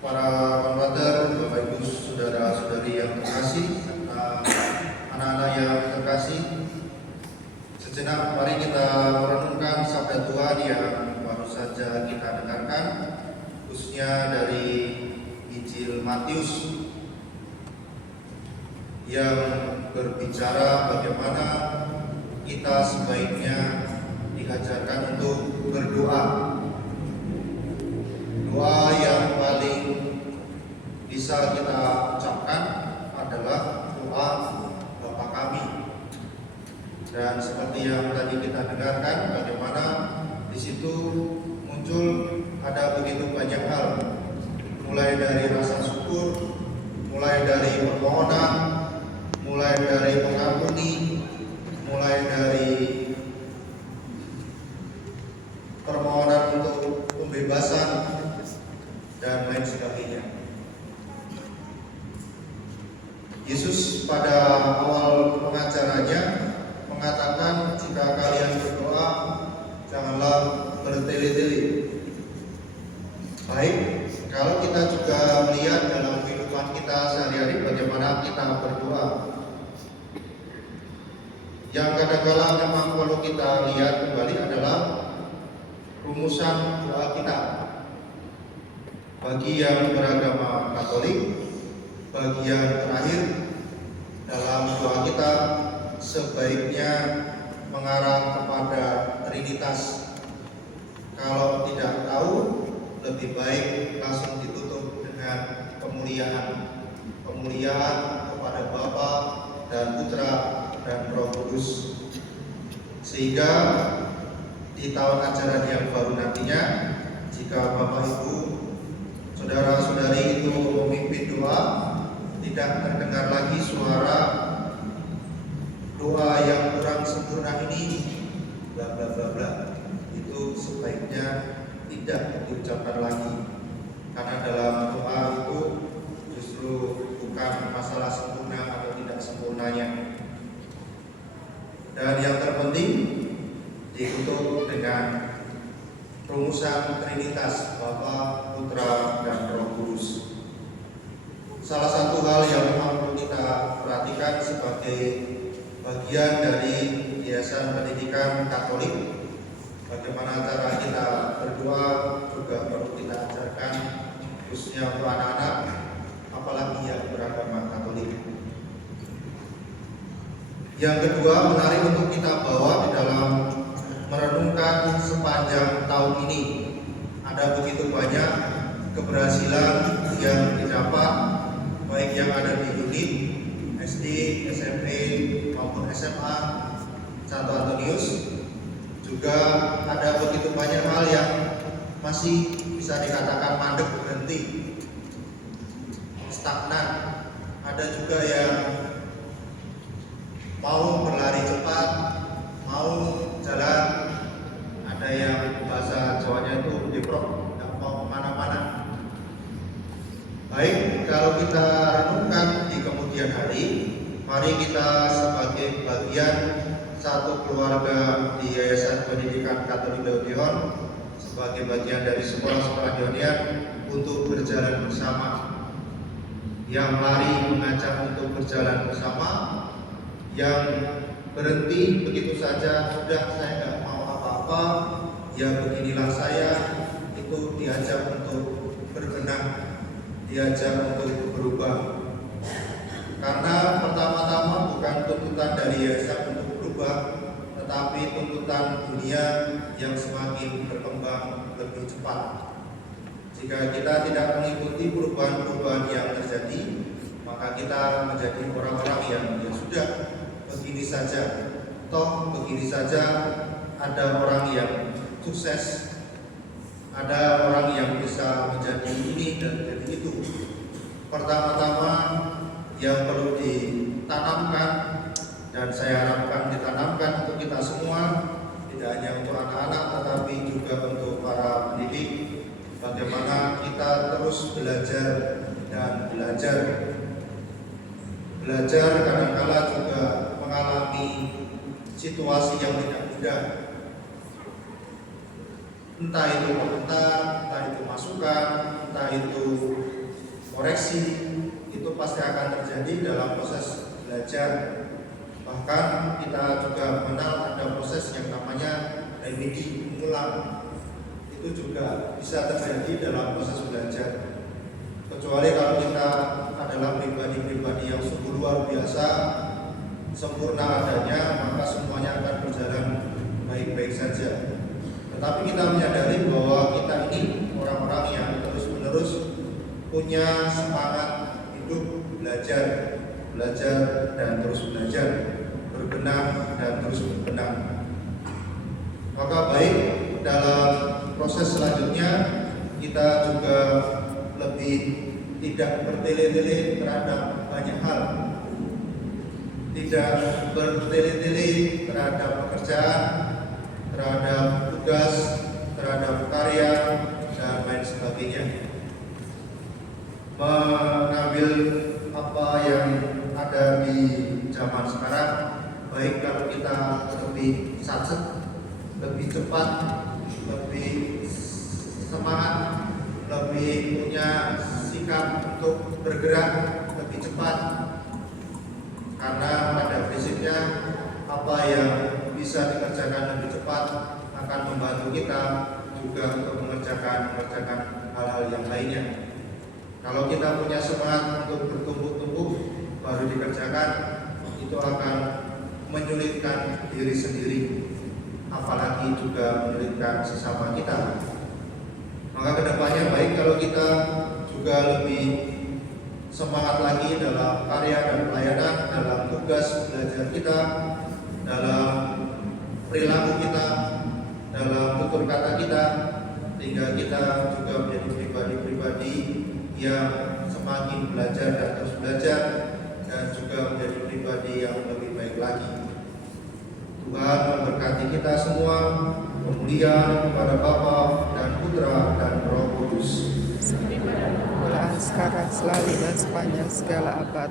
Para brother, Bapak Ibu, saudara-saudari yang terkasih, serta anak-anak yang terkasih, sejenak mari kita merenungkan sabda Tuhan yang baru saja kita dengarkan, khususnya dari Injil Matius yang berbicara bagaimana kita sebaiknya diajarkan untuk berdoa. Doa yang paling bisa kita ucapkan adalah doa Bapa kami. Dan seperti yang tadi kita dengarkan, bagaimana di situ muncul ada begitu banyak hal, mulai dari rasa syukur, mulai dari permohonan, mulai dari mengampuni, mulai dari permohonan untuk pembebasan dan lain sebagainya. Yesus pada awal pengajarannya mengatakan, jika kalian berdoa, janganlah bertele-tele. Baik, kalau kita juga melihat dalam kehidupan kita sehari-hari bagaimana kita berdoa, yang kadang-kala memang perlu kita lihat kembali adalah rumusan doa kita. Bagi yang beragama Katolik, bagian terakhir dalam doa kita sebaiknya mengarah kepada Trinitas. Kalau tidak tahu, lebih baik langsung ditutup dengan pemuliaan kepada Bapa dan Putra dan Roh Kudus, sehingga di tahun ajaran yang baru nantinya, jika Bapak Ibu, saudara-saudari itu memimpin doa, tidak terdengar lagi suara doa yang kurang sempurna ini, bla bla bla bla. Itu sebaiknya tidak diucapkan lagi, karena dalam doa itu justru bukan masalah sempurna atau tidak sempurnanya. Dan yang terpenting ditutup dengan rumusan Trinitas, Bapa, Putra, dan Roh Kudus. Salah satu hal yang memang perlu kita perhatikan sebagai bagian dari Yayasan Pendidikan Katolik, bagaimana cara kita berdoa juga perlu kita ajarkan, khususnya untuk anak-anak, apalagi yang beragama Katolik. Yang kedua, menarik untuk kita bawa di dalam merenungkan sepanjang tahun ini. Ada begitu banyak keberhasilan yang didapat, baik yang ada di unit SD, SMP maupun SMA Santo Antonius. Juga ada begitu banyak hal yang masih bisa dikatakan mandek, berhenti, stagnan. Ada juga yang mau berlari cepat, mau jalan, ada yang bahasa Jawanya itu deprok, nggak mau kemana-mana. Baik, kalau kita renungkan di kemudian hari, mari kita sebagai bagian satu keluarga di Yayasan Pendidikan Katolik Leodion, sebagai bagian dari sekolah-sekolah Leodian, untuk berjalan bersama. Yang lari mengajak untuk berjalan bersama, yang berhenti begitu saja, sudah saya nggak mau apa-apa, ya beginilah saya, itu diajak untuk berbenah, diajak untuk berubah. Karena pertama-tama bukan tuntutan dari yayasan untuk berubah, tetapi tuntutan dunia yang semakin berkembang lebih cepat. Jika kita tidak mengikuti perubahan-perubahan yang terjadi, maka kita menjadi orang-orang yang ya sudah, begini saja, toh begini saja. Ada orang yang sukses, ada orang yang bisa menjadi ini dan menjadi itu. Pertama-tama yang perlu ditanamkan, dan saya harapkan ditanamkan untuk kita semua, tidak hanya untuk anak-anak tetapi juga untuk para pendidik, bagaimana kita terus belajar dan belajar. Belajar kadang-kala juga mengalami situasi yang tidak mudah. entah itu komentar, entah itu masukan, entah itu koreksi, itu pasti akan terjadi dalam proses belajar. Bahkan kita juga mengenal ada proses yang namanya remedi, mengulang. Itu juga bisa terjadi dalam proses belajar. Kecuali kalau kita adalah pribadi-pribadi yang sungguh luar biasa, sempurna adanya, maka semuanya akan berjalan baik-baik saja. Tetapi kita menyadari bahwa kita ini orang-orang yang terus-menerus punya semangat hidup belajar dan terus belajar, berbenah dan terus berbenah. Maka baik dalam proses selanjutnya kita juga lebih tidak bertele-tele terhadap banyak hal, tidak bertele-tele terhadap pekerjaan, terhadap tugas, terhadap karya, dan lain sebagainya. Mengambil apa yang ada di zaman sekarang, baik kalau kita lebih satset, lebih cepat, lebih semangat, lebih punya sikap untuk bergerak lebih cepat, karena pada prinsipnya apa yang bisa dikerjakan lebih cepat akan membantu kita juga untuk mengerjakan hal-hal yang lainnya. Kalau kita punya semangat untuk bertumpuk-tumpuk baru dikerjakan, itu akan menyulitkan diri sendiri, apalagi juga menyulitkan sesama kita. Maka kedepannya baik kalau kita juga lebih semangat lagi dalam karya dan pelayanan, dalam tugas belajar kita, dalam perilaku kita, dalam tutur kata kita, sehingga kita juga menjadi pribadi-pribadi yang semakin belajar dan terus belajar, dan juga menjadi pribadi yang lebih baik lagi. Tuhan memberkati kita semua. Kemuliaan kepada Bapa dan Putra dan Roh Kudus. Sekarang, selalu dan sepanjang segala abad.